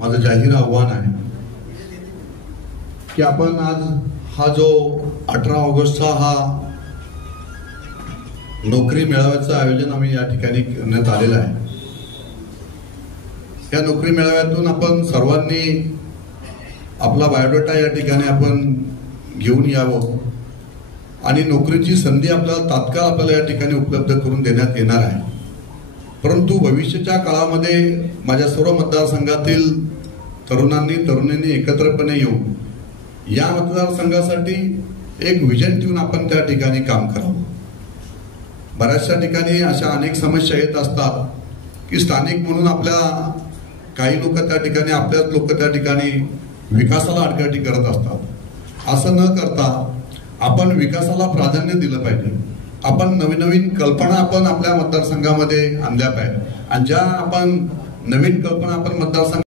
माझं जाहीर आव्हान आहे की आपण आज हा जो 18 ऑगस्टचा हा नोकरी मेळाव्याचं आयोजन आम्ही या ठिकाणी करण्यात आलेलं आहे। या नोकरी मेळाव्यातून आपण सर्वांनी आपला बायोडाटा या ठिकाणी आपण घेऊन यावं आणि नोकरीची संधी आपल्याला तात्काळ आपल्याला या ठिकाणी उपलब्ध करून देण्यात येणार आहे। परंतु भविष्याच्या काळामध्ये माझ्या सर्व मतदारसंघातील तरुणांनी एकत्रपणे येऊन या मतदारसंघासाठी एक विजन ठेवून आपण त्या ठिकाणी काम करावं। बऱ्याचशा ठिकाणी अशा अनेक समस्या येत असतात की स्थानिक म्हणून आपल्या काही लोक त्या ठिकाणी आपल्याच लोक त्या ठिकाणी विकासाला अडचणी करत असतात। असं न करता आपण विकासाला प्राधान्य दिलं पाहिजे। आपण नवीन कल्पना आपण आपल्या मतदारसंघामध्ये आणल्या पाहिजे आणि ज्या आपण नवीन कल्पना आपण मतदारसंघ